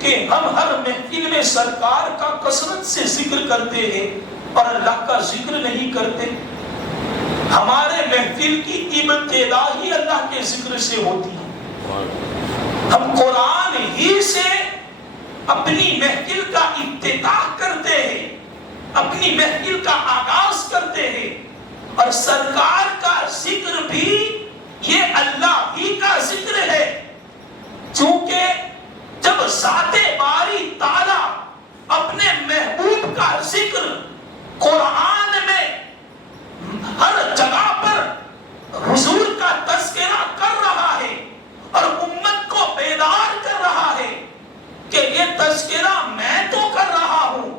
کہ ہم ہر محفل میں سرکار کا کثرت سے ذکر کرتے ہیں اور اللہ کا ذکر نہیں کرتے. ہمارے محفل کی ابتدا ہی اللہ کے ذکر سے ہوتی ہے. ہم قرآن ہی سے اپنی محفل کا افتتاح کرتے ہیں, اپنی محفل کا آغاز کرتے ہیں, اور سرکار کا ذکر بھی یہ اللہ ہی کا ذکر ہے. چونکہ جب ذات باری تعالی اپنے محبوب کا ذکر قرآن میں ہر جگہ پر حضور کا تذکرہ کر رہا ہے اور امت کو بیدار کر رہا ہے کہ یہ تذکرہ میں تو کر رہا ہوں,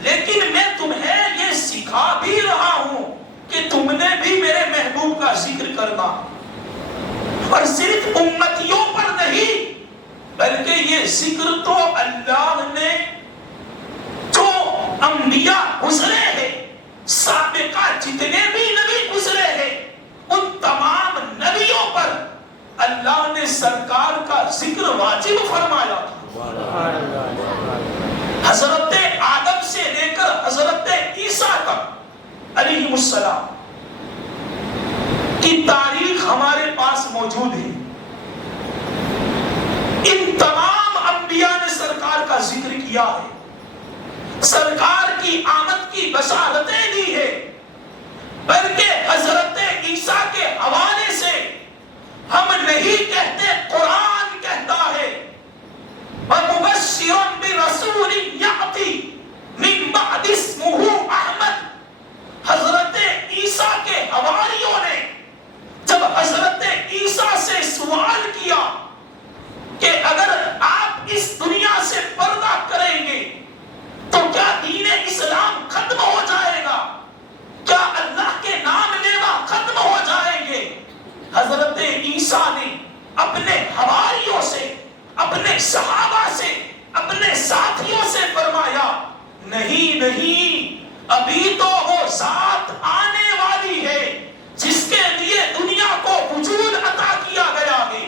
لیکن میں تمہیں یہ سکھا بھی رہا ہوں کہ تم نے بھی میرے محبوب کا ذکر کرنا. اور صرف امتیوں پر نہیں, بلکہ یہ ذکر تو اللہ نے جو انبیاء گزرے ہیں, سابقہ جتنے بھی نبی گزرے ہیں, ان تمام نبیوں پر اللہ نے سرکار کا ذکر واجب فرمایا تھا. حضرت آدم سے لے کر حضرت عیسیٰ تک علیہ السلام کی تاریخ ہمارے پاس موجود ہے. ان تمام انبیاء نے سرکار کا ذکر کیا ہے, سرکار کی آمد کی بشارتیں دی ہے. بلکہ حضرت عیسیٰ کے حوالے سے ہم نہیں کہتے, قرآن کہتا ہے وَمُبَشِّرًا بِرَسُولٍ يَأْتِي مِن بَعْدِ اسْمُهُ أَحْمَدُ. حضرت عیسیٰ کے حواریوں نے جب حضرت عیسیٰ سے سوال کیا کہ اگر آپ اس دنیا سے پردہ کریں گے تو کیا دین اسلام ختم ہو جائے گا, کیا اللہ کے نام لیوا ختم ہو جائیں گے؟ حضرت عیسیٰ نے اپنے حواریوں سے, اپنے صحابہ سے, اپنے ساتھیوں سے فرمایا نہیں نہیں, ابھی تو وہ ذات آنے والی ہے جس کے لیے دنیا کو وجود عطا کیا گیا ہے,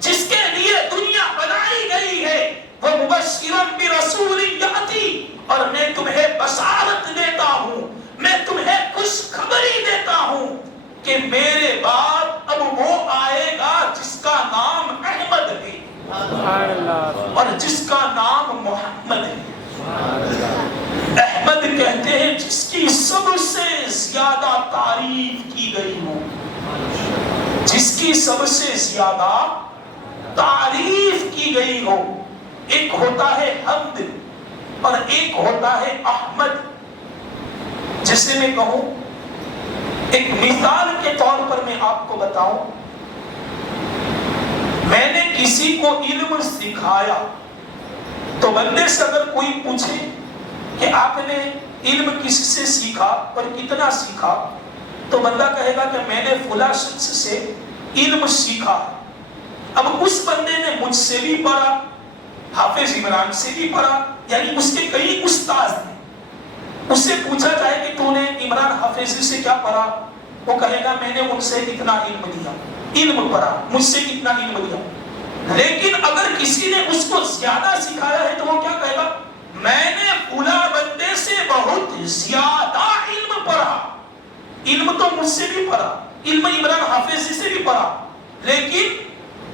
جس کے لیے دنیا بنائی گئی ہے. وہ مبشرًا برسول یاتی, اور میں تمہیں بشارت دیتا ہوں, میں تمہیں خوشخبری دیتا ہوں کہ میرے بعد اب وہ آئے گا جس کا نام احمد ہے اور جس کا نام محمد ہے. احمد کہتے ہیں جس کی سب سے زیادہ تعریف کی گئی ہو, جس کی سب سے زیادہ تعریف کی گئی ہو. ایک ہوتا ہے حمد اور ایک ہوتا ہے احمد. جسے میں کہوں, ایک مثال کے طور پر میں آپ کو بتاؤں, میں نے کسی کو علم سکھایا تو بندے سے اگر کوئی پوچھے کہ آپ نے علم کس سے سیکھا اور کتنا سیکھا, تو بندہ کہے گا کہ میں نے فلاں شخص سے علم سیکھا. اب اس بندے نے مجھ سے بھی پڑھا, حافظ عمران سے بھی پڑھا, یعنی اس کے کئی استاذ ہیں. اس سے پوچھا جائے کہ تو نے عمران حافظ سے کیا پڑھا, وہ کہے گا میں نے ان سے اتنا علم لیا, علم پڑھا, مجھ سے اتنا علم لیا. لیکن اگر کسی نے اس کو زیادہ سکھایا ہے تو وہ کیا کہے گا, میں نے فلاں بندے سے بہت زیادہ علم پڑھا. علم تو مجھ سے بھی پڑھا, علم عمران حافظ سے بھی پڑھا, لیکن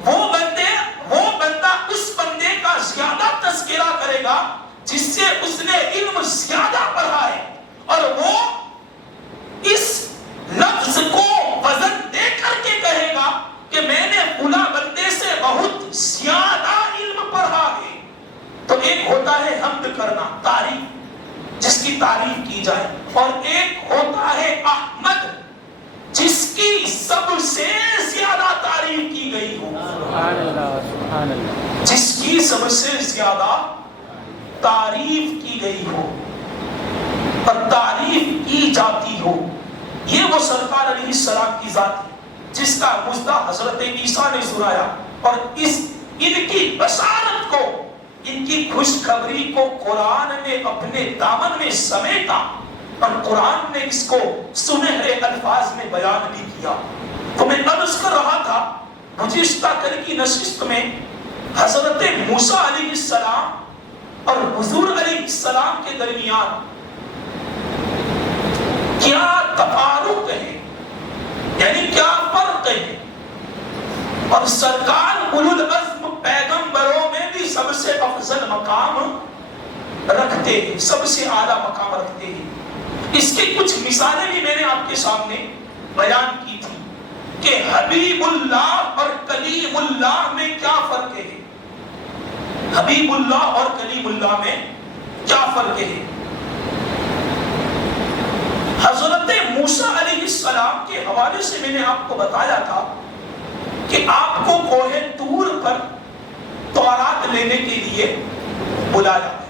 وہ بندہ اس بندے کا زیادہ تذکرہ کرے گا جس سے اس نے علم زیادہ پڑھا ہے, اور وہ اس لفظ کو وزن دے کر کے کہے گا کہ میں نے فلاں بندے سے بہت زیادہ علم پڑھا ہے. تو ایک ہوتا ہے حمد کرنا, تعریف, جس کی تعریف کی جائے, اور ایک ہوتا ہے احمد, جس کی سب سے زیادہ تعریف کی گئی ہو, جس کی سب سے زیادہ تعریف کی گئی ہو اور تعریف کی جاتی ہو. یہ وہ سرکار علیہ السلام کی ذات ہے جس کا مژدہ حضرت عیسیٰ نے سنایا, اور ان کی بشارت کو, ان کی خوشخبری کو قرآن نے اپنے دامن میں سمیٹا, اور قرآن نے اس کو سنہرے الفاظ میں بیان بھی کیا. تو میں عرض کر رہا تھا گزشتہ کل کی نشست میں حضرت موسیٰ علیہ السلام اور حضور علیہ السلام کے درمیان کیا تفاوت ہے، یعنی کیا فرق ہے؟ اور سرکار اولو العزم پیغمبروں میں بھی سب سے افضل مقام رکھتے ہیں، سب سے اعلیٰ مقام رکھتے ہیں۔ اس کی کچھ مثالیں بھی میں نے آپ کے سامنے بیان کی تھی کہ حبیب اللہ اور کلیم اللہ میں کیا فرق ہے، حبیب اللہ اور کلیم اللہ میں کیا فرق ہے۔ حضرت موسیٰ علیہ السلام کے حوالے سے میں نے آپ کو بتایا تھا کہ آپ کو کوہ طور پر تورات لینے کے لیے بلایا گیا۔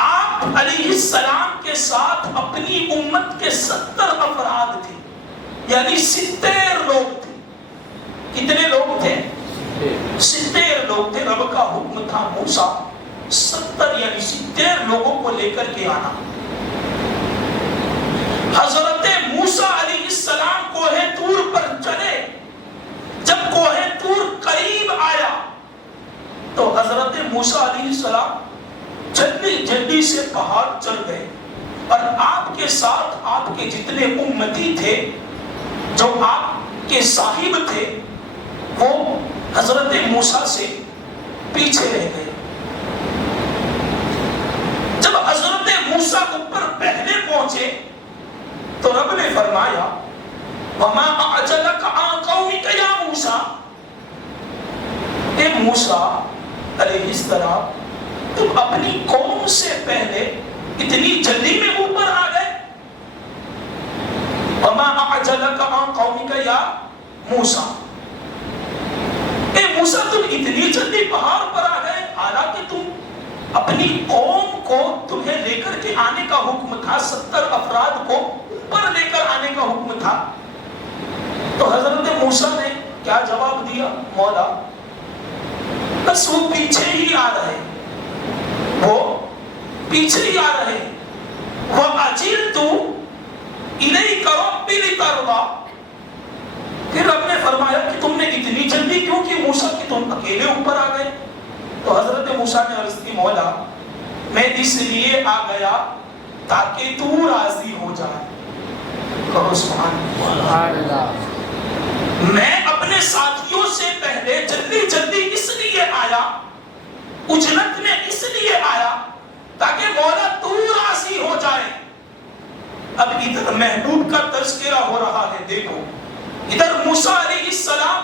آپ علیہ السلام کے ساتھ اپنی امت کے 70 افراد تھے، یعنی 70 لوگ تھے۔ کتنے لوگ تھے؟ 70 لوگ تھے۔ رب کا حکم تھا موسیٰ 70 یعنی 70 لوگوں کو لے کر کے آنا۔ حضرت موسیٰ علیہ السلام کوہ طور پر چلے، جب کوہ طور قریب آیا تو حضرت موسیٰ علیہ السلام جلدی سے پہاڑ چڑھ گئے، اور آپ کے ساتھ آپ کے جتنے امتی تھے، جو آپ کے صاحب تھے، وہ حضرت موسیٰ سے پیچھے رہ گئے۔ جب حضرت موسیٰ اوپر پہلے پہنچے تو رب نے فرمایا وَمَا أَعْجَلَكَ عَنْ قَوْمِكَ يَا موسیٰ، اے موسیٰ علیہ السلام، تم اپنی قوم سے پہلے اتنی جلدی میں اوپر آ گئے۔ وَمَا أَعْجَلَكَ عَنْ قَوْمِكَ يَا موسیٰ، اے موسیٰ تم اتنی جلدی پہاڑ پر آ گئے، حالانکہ تم اپنی قوم کو تمہیں لے کر کے آنے کا حکم تھا، 70 افراد کو اوپر لے کر آنے کا حکم تھا۔ تو حضرت موسیٰ نے کیا جواب دیا؟ مولا بس وہ پیچھے ہی آ رہے، وہ پیچھے ہی آ رہے۔ وَأَجِلْتُ إِلَيْكَ رَبِّ لِتَرْضَىٰ، پھر رب نے فرمایا کہ تم نے اتنی جلدی کیوں کی موسیٰ کہ تم اکیلے اوپر آ گئے؟ تو حضرت موسیٰ نے عرض کی مولا میں اس لیے آ گیا تاکہ تو راضی ہو جائے۔ کہو سبحان اللہ۔ میں اپنے ساتھیوں سے پہلے جلدی اس لیے آیا، اجلت میں اس لیے آیا تاکہ مولا تو راضی ہو جائے۔ اب ادھر محبوب کا تذکرہ ہو رہا ہے، دیکھو ادھر موسیٰ علیہ السلام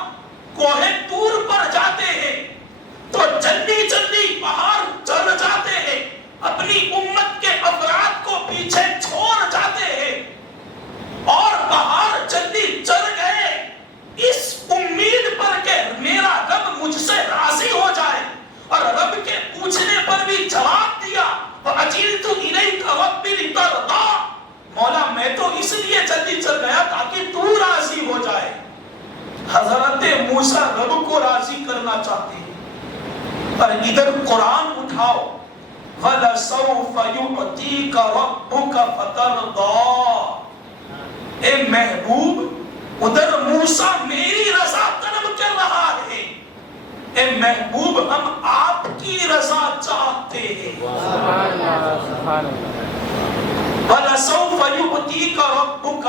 کوہ طور پر جاتے ہیں تو جلدی پہاڑ چڑھ جاتے ہیں، اپنی امت کے افراد کو پیچھے چھوڑ جاتے ہیں، اور پہاڑ جلدی چڑھ گئے اس امید پر کہ میرا رب مجھ سے راضی ہو جائے، اور رب کے پوچھنے پر بھی جواب دیا وَأَجِلْتُ إِلَيْكَ رَبِّ لِتَرْضَىٰ، مولا میں تو اس لیے جلدی چل گیا تاکہ تو راضی ہو جائے۔ حضرت موسیٰ رب کو راضی کرنا چاہتے ہیں، اور ادھر قرآن اٹھاؤ وَلَسَوْفَ يُعْتِيكَ رَبُّكَ فَتَرْضَىٰ، اے محبوب ادھر موسیٰ میری رضا طلب کر رہا ہے، اے محبوب ہم آپ کی رضا چاہتے ہیں۔ وَلَسَوْفَ يُعْتِيكَ رَبُّكَ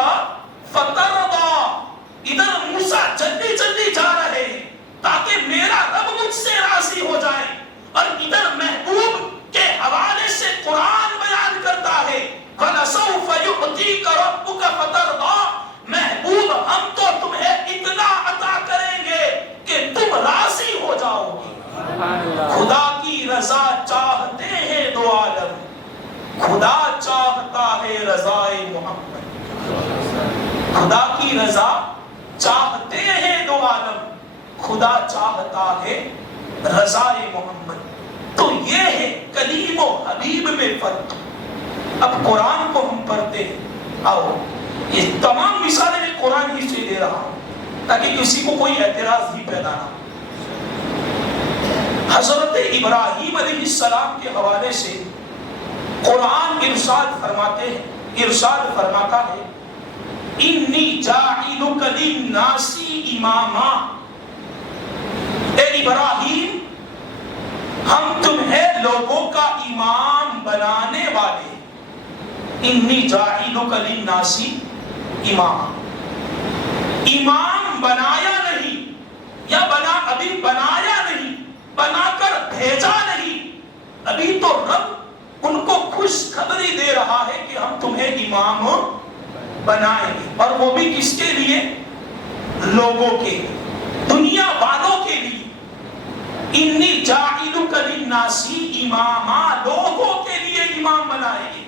فَتَرْضَىٰ، ادھر موسیٰ جلدی جا رہے ہیں تاکہ میرا رب مجھ سے راضی ہو جائے، اور ادھر محبوب کے حوالے سے قرآن بیان کرتا ہے وَلَسَوْفَ يُعْتِيكَ رَبُّكَ فَتَرْضَىٰ، محبوب ہم تو تمہیں اتنا عطا کریں گے کہ تم راضی ہو جاؤ گے۔ خدا کی رضا چاہتے ہیں دو عالم، خدا چاہتا ہے رضائے محمد، خدا کی رضا چاہتے ہیں دو عالم، خدا چاہتا ہے رضائے محمد۔ تو یہ ہے کلیم و حبیب میں فرق۔ اب قرآن کو ہم پڑھتے ہیں، آؤ یہ تمام مثالیں میں قرآن ہی سے دے رہا ہوں تاکہ کسی کو کوئی اعتراض ہی پیدا نہ ہو۔ حضرت ابراہیم علیہ السلام کے حوالے سے قرآن ارشاد فرماتا ہے انی جاعلک للناس اماما، اے ابراہیم لوگوں کا امام بنانے والے، انی جاعلک للناسی امام، امام بنایا نہیں، یا ابھی بنایا نہیں، بنا کر بھیجا نہیں، ابھی تو رب ان کو خوشخبری دے رہا ہے کہ ہم تمہیں امام بنائیں گے، اور وہ بھی کس کے لیے؟ لوگوں کے، دنیا والوں کے لیے۔ انی جاعلک للناسی اماما، لوگوں کے لیے امام بنائیں گے۔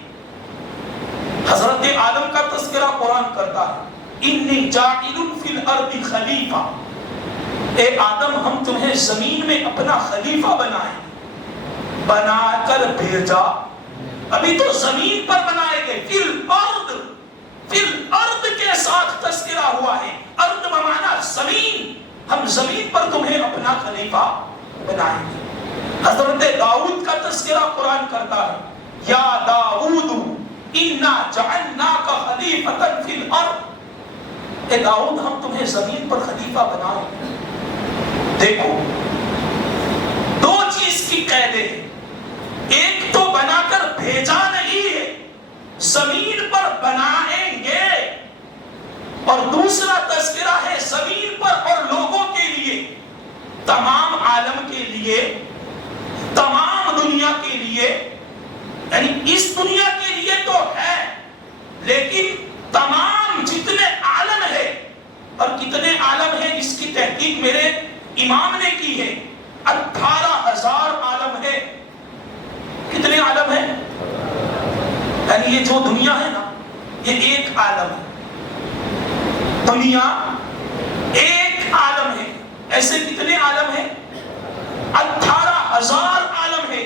حضرت آدم کا تذکرہ قرآن کرتا ہے، انی جاعل فی الارض خلیفہ، اے آدم ہم تمہیں زمین میں اپنا خلیفہ بنائیں، بنا کر بھیجا، ابھی تو زمین پر بنائے گئے، فی الارض، فی الارض کے ساتھ تذکرہ ہوا ہے، ارض بمانا زمین، ہم زمین پر تمہیں اپنا خلیفہ بنائیں گے۔ حضرت داؤد کا تذکرہ قرآن کرتا ہے، یا داؤد انا جعلناک خلیفۃ فی الارض، اے داؤد ہم تمہیں زمین پر خلیفہ بنائیں۔ دیکھو دو چیز کی قید ہے، ایک تو بنا کر بھیجا نہیں ہے، زمین پر بنائیں گے، اور دوسرا تذکرہ ہے زمین پر اور لوگوں کے لیے، تمام عالم کے لیے، تمام دنیا کے لیے، یعنی اس دنیا کے لیے تو ہے، لیکن تمام جتنے عالم ہے، اور کتنے عالم ہے اس کی تحقیق میرے امام نے کی ہے، 18,000 عالم ہے۔ کتنے عالم ہے؟ یعنی یہ جو دنیا ہے نا، یہ ایک عالم ہے، دنیا ایک عالم ہے، ایسے کتنے عالم ہیں؟ 18,000 عالم ہے۔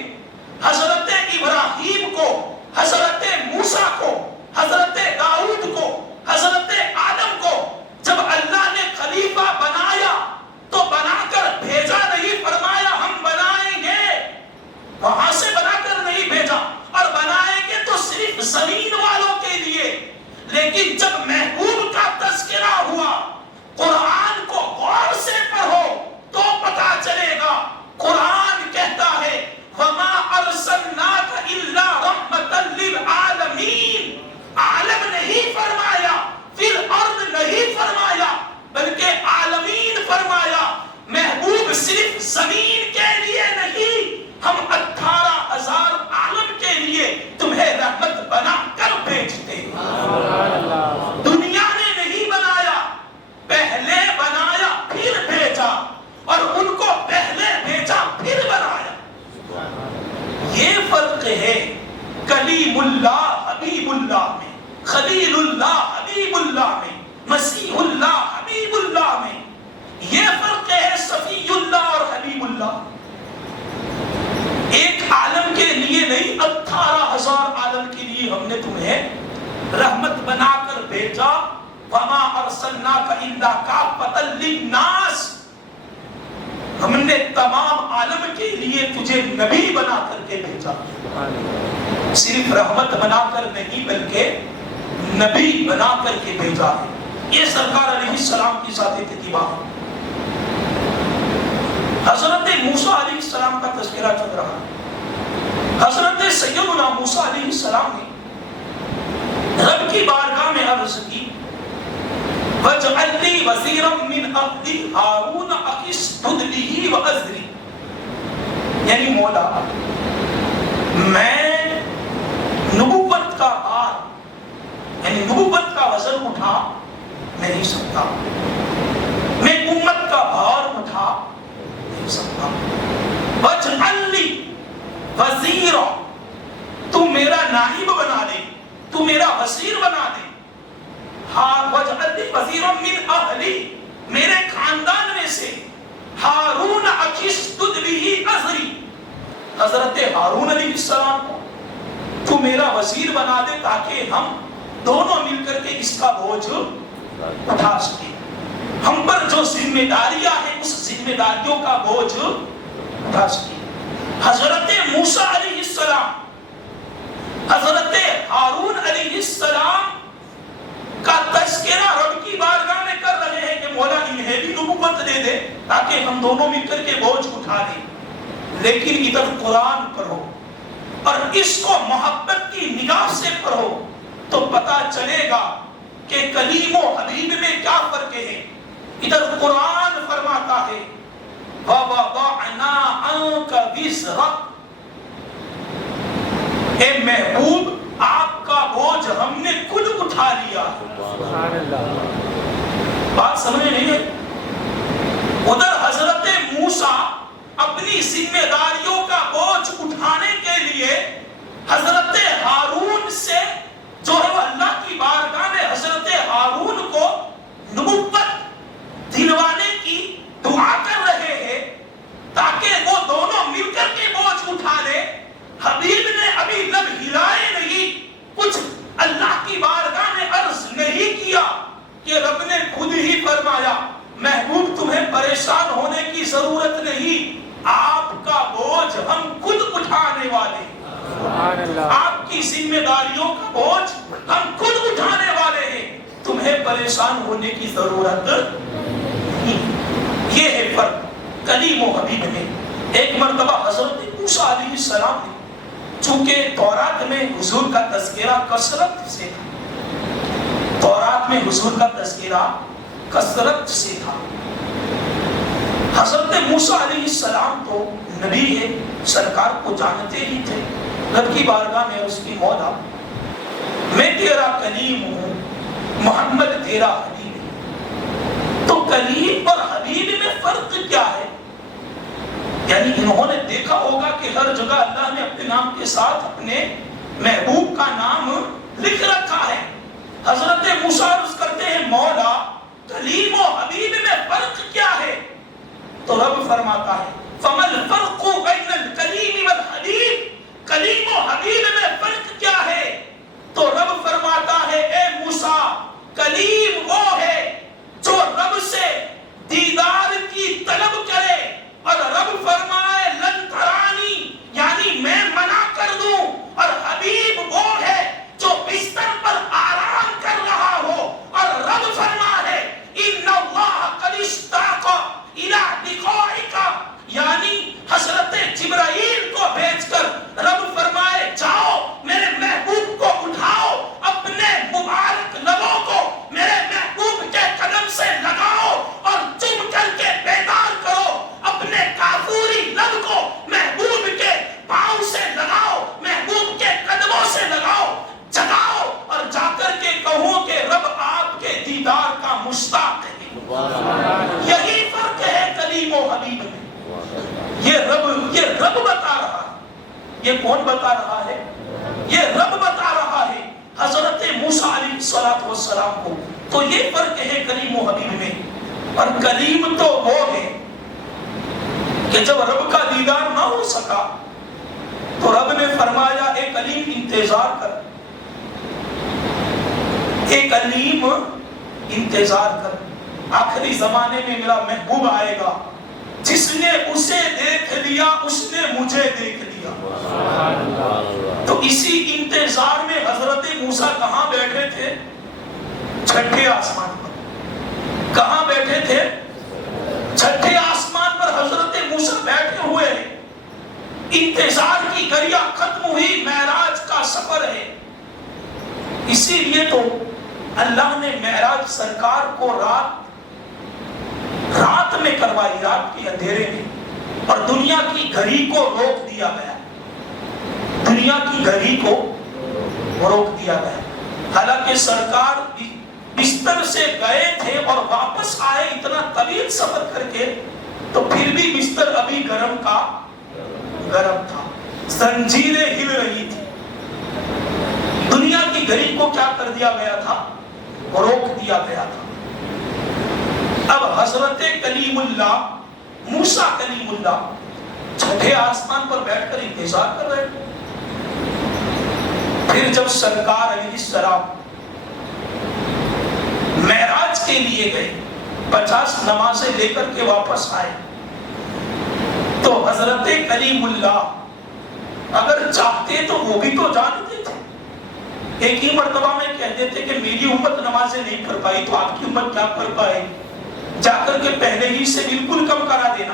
حضرت ابراہیم کو، حضرت موسیٰ کو، حضرت داؤد کو، حضرت آدم کو جب اللہ نے خلیفہ بنایا تو بنا کر بھیجا نہیں، فرمایا ہم بنائیں گے، وہاں سے بنا کر نہیں بھیجا، اور بنائیں گے تو صرف زمین والوں کے لیے۔ لیکن جب محبوب کا تذکرہ ہوا، قرآن کو غور سے پڑھو تو پتا چلے گا، قرآن کہتا ہے وَمَا أَرْسَلْنَاكَ إِلَّا رَحْمَةً لِلْعَالَمِينَ، عالم نہیں فرمایا، فی الارض نہیں فرمایا، بلکہ عالمین فرمایا۔ محبوب صرف زمین کے لیے نہیں، ہم 18,000 عالم کے لیے تمہیں رحمت بنا کر بھیجتے ہیں۔ دنیا نے نہیں بنایا، پہلے بنایا پھر بھیجا، اور ان کو پہلے بھیجا پھر بنایا۔ یہ فرق ہے کلیم اللہ حبیب اللہ میں، خلیل اللہ حبیب اللہ میں، مسیح اللہ حبیب اللہ میں، یہ فرق ہے صفی اللہ اور حبیب اللہ۔ ایک عالم کے لیے نہیں، 18,000 عالم کے لیے ہم نے تمہیں رحمت بنا کر بھیجا۔ وَمَا أَرْسَلْنَاكَ إِلَّا كَافَّةً لِلنَّاسِ، ہم نے تمام عالم کے لیے تجھے نبی بنا کر کے بھیجا، صرف رحمت بنا کر نہیں بلکہ نبی بنا کر کے بھیجا ہے۔ یہ سرکار علیہ السلام کی ذات تطیبہ ہے۔ حضرت موسیٰ علیہ السلام کا تذکرہ چل رہا ہے۔ حضرت سیدنا موسیٰ علیہ السلام نے رب کی بارگاہ میں عرض کی، وَاجْعَلْ لِي وَزِيرًا مِّنْ أَخِي هَارُونَ أَخِي اشْدُدْ بِهِ وَأَزْرِي، یعنی مولا میں نبوت کا بار، یعنی نبوت کا وزن اٹھا نہیں سکتا، میں امت کا بھار اٹھا نہیں سکتا۔ وَاجْعَلْ لِي وَزِيرًا، تو میرا نائب بنا دے، تو میرا وزیر بنا دے۔ وَاجْعَلْ لِي وَزِيرًا مِّنْ أَهْلِي، میرے خاندان میں سے، ہارون أَخِي اشْدُدْ بِهِ أَزْرِي، حضرت ہارون علیہ السلام کو تو میرا وزیر بنا دے تاکہ ہم دونوں مل کر کے اس کا بوجھ اٹھا سکیں، ہم پر جو ذمہ داریاں ہیں اس ذمہ داریوں کا بوجھ اٹھا سکیں۔ حضرت موسیٰ علیہ السلام حضرت ہارون علیہ السلام کا تذکرہ رب کی بارگاہ میں کر رہے ہیں کہ مولا انہیں بھی نبوت دے دے تاکہ ہم دونوں مل کر کے بوجھ اٹھا دیں، لیکن ادھر قرآن پڑھو اور اس کو محبت کی نگاہ سے پڑھو تو پتا چلے گا کہ کلیم و حبیب میں کیا فرق ہے۔ ادھر قرآن فرماتا ہے وَوَضَعْنَا عَنْكَ وِزْرَكَ، اے محبوب آپ کا بوجھ ہم نے خود اٹھا لیا۔ بات سمجھے نہیں ہے؟ ادھر حضرت موسیٰ اپنی ذمہ داریوں کا بوجھ اٹھانے کے لیے حضرت ہارون سے جو ہے وہ اللہ کی بارگاہ میں حضرت ہارون کو نبوت دلوانے کی دعا کر رہے ہیں تاکہ وہ دونوں مل کر کے بوجھ اٹھا لے۔ حبیب نے ابھی لب ہلائے نہیں، کچھ اللہ کی بارگاہ میں عرض نہیں کیا کہ رب نے خود ہی فرمایا محبوب تمہیں پریشان ہونے کی ضرورت نہیں، آپ کا بوجھ ہم خود اٹھانے والے ہیں، آپ کی ذمہ داریوں کا بوجھ ہم خود اٹھانے والے ہیں، تمہیں پریشان ہونے کی ضرورت نہیں۔ یہ ہے فرق کلیم و حبیب میں۔ ایک مرتبہ حضرت موسیٰ علیہ السلام نے، چونکہ تورات میں حضور کا تذکرہ کثرت سے تھا، تورات میں حضور کا تذکرہ کثرت سے تھا، حضرت موسیٰ علیہ السلام تو نبی ہے، سرکار کو جانتے ہی تھے، رب کی بارگاہ میں اس کی مولا میں تیرا کلیم ہوں، محمد تیرا حبیب ہے۔ تو کلیم اور حبیب میں فرق کیا ہے؟ یعنی انہوں نے دیکھا ہوگا کہ ہر جگہ اللہ نے اپنے نام کے ساتھ اپنے محبوب کا نام لکھ رکھا ہے۔ حضرت موسیٰ عرض کرتے ہیں مولا کلیم و حبیب میں فرق کیا ہے؟ تو رب فرماتا ہے فَمَا الْفَرْقُ بَيْنَ الْكَلِيمِ وَالْحَبِيبِ، کلیم و حبیب میں فرق کیا ہے؟ تو رب فرماتا ہے اے موسیٰ کلیم وہ ہے جو رب سے دیدار کی طلب کرے، اور رب فرمائے لن ترانی یعنی میں منع کر دوں، اور حبیب وہ ہے جو بستر پر آرام کر رہا ہو اور رب فرمائے ان اللہ قد اشتاق الی لقائک، یعنی حضرت جبرائیل کو بھیج کر رب فرمائے جاؤ میرے محبوب کو اٹھاؤ، اپنے مبارک لبوں کو میرے محبوب کے قدم سے لگاؤ اور چم کر کے بیدار کرو، اپنے کافوری لب کو محبوب کے پاؤں سے لگاؤ، محبوب کے قدموں سے لگاؤ، جگاؤ اور جا کر کے کہو کہ رب آپ کے دیدار کا مشتاق ہے۔ یہی فرق ہے کلیم و حبیب میں۔ یہ رب بتا رہا ہے۔ یہ کون بتا رہا ہے؟ یہ رب بتا رہا ہے حضرت موسیٰ علیہ السلام کو۔ تو یہ فرق ہے کلیم و حبیب میں۔ اور کلیم تو وہ ہے کہ جب رب کا دیدار نہ ہو سکا تو رب نے فرمایا اے کلیم انتظار کر، اے کلیم انتظار کر، آخری زمانے میں میرا محبوب آئے گا، جس نے اسے دیکھ لیا اس نے مجھے دیکھ لیا۔ تو اسی انتظار میں حضرت موسیٰ کہاں بیٹھے تھے؟ چھٹے آسمان پر۔ کہاں بیٹھے تھے؟ چھٹے آسمان پر حضرت موسیٰ بیٹھے ہوئے ہیں۔ انتظار کی گھڑیاں ختم ہوئی، معراج کا سفر ہے۔ اسی لیے تو اللہ نے معراج سرکار کو رات میں کروائی، رات کے اندھیرے میں، اور دنیا کی گھڑی کو روک دیا گیا، دنیا کی گھڑی کو روک دیا گیا۔ حالانکہ سرکار بستر سے گئے تھے اور واپس آئے اتنا طویل سفر کر کے، تو پھر بھی بستر ابھی گرم کا گرم تھا، زنجیریں ہل رہی تھی۔ دنیا کی گھڑی کو کیا کر دیا گیا تھا؟ روک دیا گیا تھا۔ اب حضرت کلیم اللہ موسیٰ کلیم اللہ چھٹے آسمان پر بیٹھ کر انتظار کر رہے۔ پھر جب سرکار علیہ السلام معراج کے لیے گئے، 50 نمازیں لے کر کے واپس آئے، تو حضرت کلیم اللہ اگر چاہتے تو وہ بھی تو جانتے تھے۔ ایک ہی مرتبہ میں کہتے تھے کہ میری امت نمازیں نہیں پڑھ پائی تو آپ کی امت کیا پڑھ پائے، جا کر کے پہلے ہی سے بالکل کم کرا دینا۔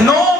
9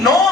9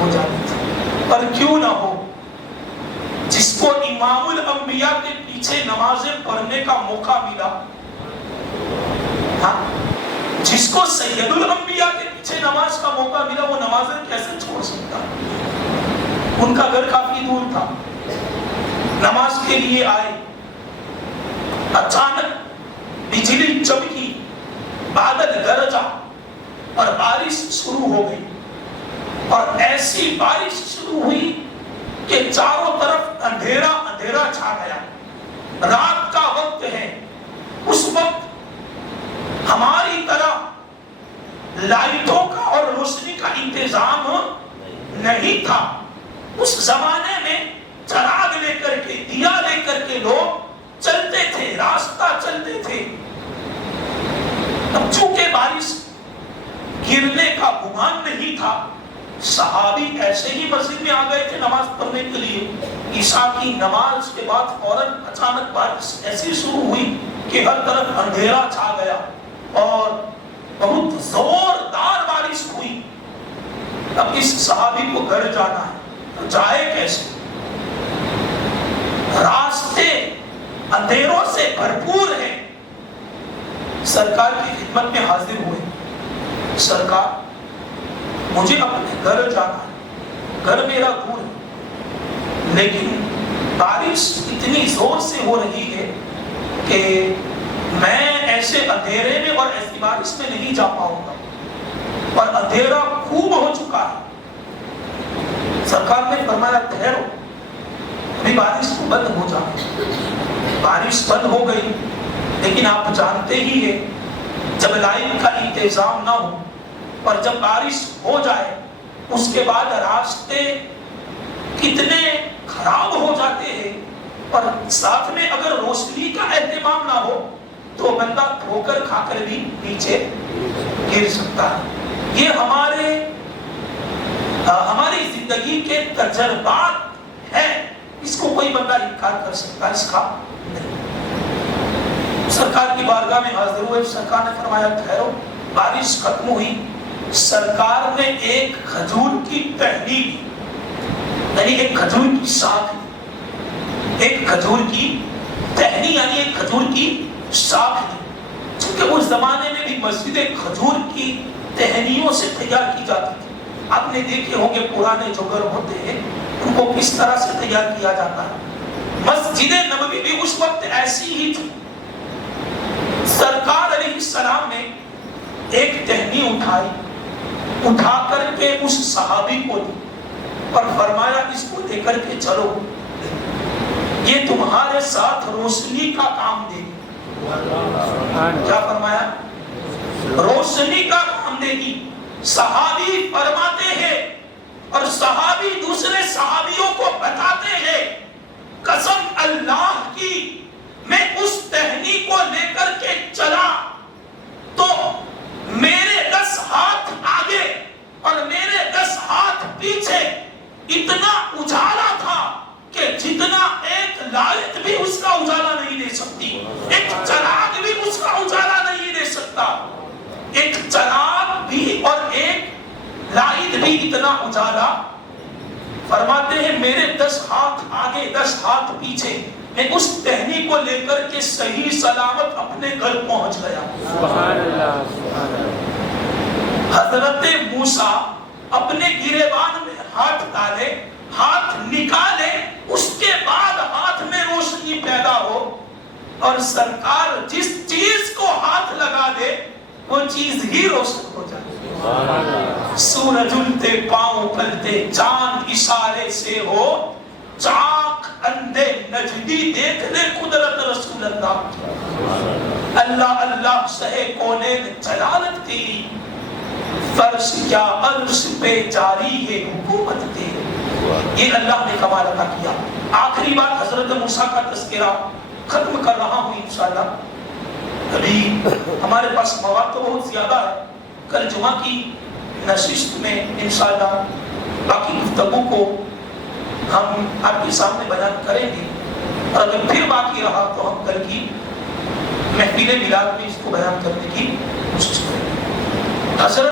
ہو جاتی تھی۔ پر کیوں نہ ہو، جس کو امام الانبیاء کے پیچھے نمازیں پڑھنے کا موقع ملا، جس کو سید الانبیاء کے پیچھے نماز کا موقع ملا، وہ نمازیں کیسے چھوڑ سکتا؟ ان کا گھر کافی دور تھا، نماز کے لیے آئے، اچانک بجلی چمکی، بادل گرجا اور بارش شروع ہو گئی، اور ایسی بارش شروع ہوئی کہ چاروں طرف اندھیرا اندھیرا چھا گیا۔ رات کا وقت ہے، اس وقت ہماری طرح لائٹوں کا اور روشنی کا انتظام نہیں تھا۔ اس زمانے میں چراغ لے کر کے، دیا لے کر کے لوگ چلتے تھے، راستہ چلتے تھے۔ اب چونکہ بارش گرنے کا گمان نہیں تھا، صحابی ایسے ہی مسجد میں آ گئے تھے نماز پڑھنے کے لیے۔ عشاء کی نماز کے بعد فوراً اچانک بارش ایسی شروع ہوئی کہ ہر طرف اندھیرا چھا گیا اور بہت زوردار بارش ہوئی۔ اب اس صحابی کو گھر جانا ہے، تو جائے کیسے؟ راستے اندھیروں سے بھرپور ہیں۔ سرکار کی خدمت میں حاضر ہوئے، سرکار مجھے اپنے گھر جانا ہے، گھر میرا دور ہے، لیکن بارش اتنی زور سے ہو رہی ہے کہ میں ایسے اندھیرے میں اور ایسی بارش میں نہیں جا پاؤں گا، اور اندھیرا خوب ہو چکا ہے۔ سرکار نے فرمایا ٹھہرو، ابھی بارش بند ہو جائے۔ بارش بند ہو گئی، لیکن آپ جانتے ہی ہیں جب لائٹ کا انتظام نہ ہو اور جب بارش ہو جائے، اس کے بعد راستے کتنے خراب ہو جاتے ہیں، اور ساتھ میں اگر روشنی کا اہتمام نہ ہو تو بندہ ٹھوکر کھا کر بھی نیچے گر سکتا ہے۔ یہ ہماری زندگی کے تجربات ہیں، اس کو کوئی بندہ انکار کر سکتا ہے، اس کا نہیں۔ سرکار کی بارگاہ میں حاضر ہوئے، سرکار نے فرمایا ٹھہرو۔ بارش ختم ہوئی، سرکار نے ایک کھجور کی ٹہنی لی، یعنی ایک کھجور کی شاخ لی، ایک کھجور کی ٹہنی یعنی ایک کھجور کی شاخ لی۔ چونکہ اس زمانے میں بھی مسجدیں کھجور کی ٹہنیوں سے تیار کی جاتی تھی۔ آپ نے دیکھے ہوں گے پرانے جو گھر ہوتے ہیں ان کو کس طرح سے تیار کیا جاتا ہے۔ مسجد نبوی بھی اس وقت ایسی ہی تھی۔ سرکار علیہ السلام نے ایک ٹہنی اٹھائی، اٹھا کر کے اس صحابی کو دی اور فرمایا اس کو لے کر کے چلو، یہ تمہارے ساتھ روشنی کا کام دے گی۔ کیا فرمایا؟ روشنی کا کام دے گی۔ صحابی فرماتے ہیں اور صحابی دوسرے صحابیوں کو بتاتے ہیں، قسم اللہ کی میں اس ٹہنی کو لے کر کے چلا تو میرے 10 ہاتھ آگے اور میرے 10 ہاتھ پیچھے اتنا اجالا تھا کہ جتنا ایک لائٹ بھی اس کا اجالا نہیں دے سکتی، ایک چراغ بھی اس کا اجالا نہیں دے سکتا۔ ایک چراغ بھی اور ایک لائٹ بھی اتنا اجالا۔ فرماتے ہیں میرے 10 ہاتھ آگے 10 ہاتھ پیچھے، میں اس ٹہنی کو لے کر کے صحیح سلامت اپنے گھر پہنچ گیا۔ سبحان اللہ۔ حضرت موسیٰ اپنے گریبان میں ہاتھ ڈالے، ہاتھ نکالے، اس کے بعد ہاتھ میں روشنی پیدا ہو، اور سرکار جس چیز کو ہاتھ لگا دے وہ چیز ہی روشن ہو جائے۔ سورج التے پاؤں پلتے، چاند اشارے سے ہو چاک، اندھے نجدی دیکھ لے قدرت رسول اللہ۔ اللہ اللہ سہے کونین جلالت تیری، فرش کیا عرش پہ جاری ہے حکومت تیری۔ یہ اللہ نے کمال عطا کیا۔ آخری بات حضرت موسیٰ کا تذکرہ ختم کر رہا ہوں انشاءاللہ۔ ابھی ہمارے پاس مواد تو بہت زیادہ ہے، کل جمعہ کی نشست میں انشاءاللہ باقی گفتگو کو ہم آپ کے سامنے بیان کریں گے، اور اگر پھر باقی رہا تو ہم کل کی محفل میلاد میں اس کو بیان کرنے کی کوشش کریں گے۔ حضرت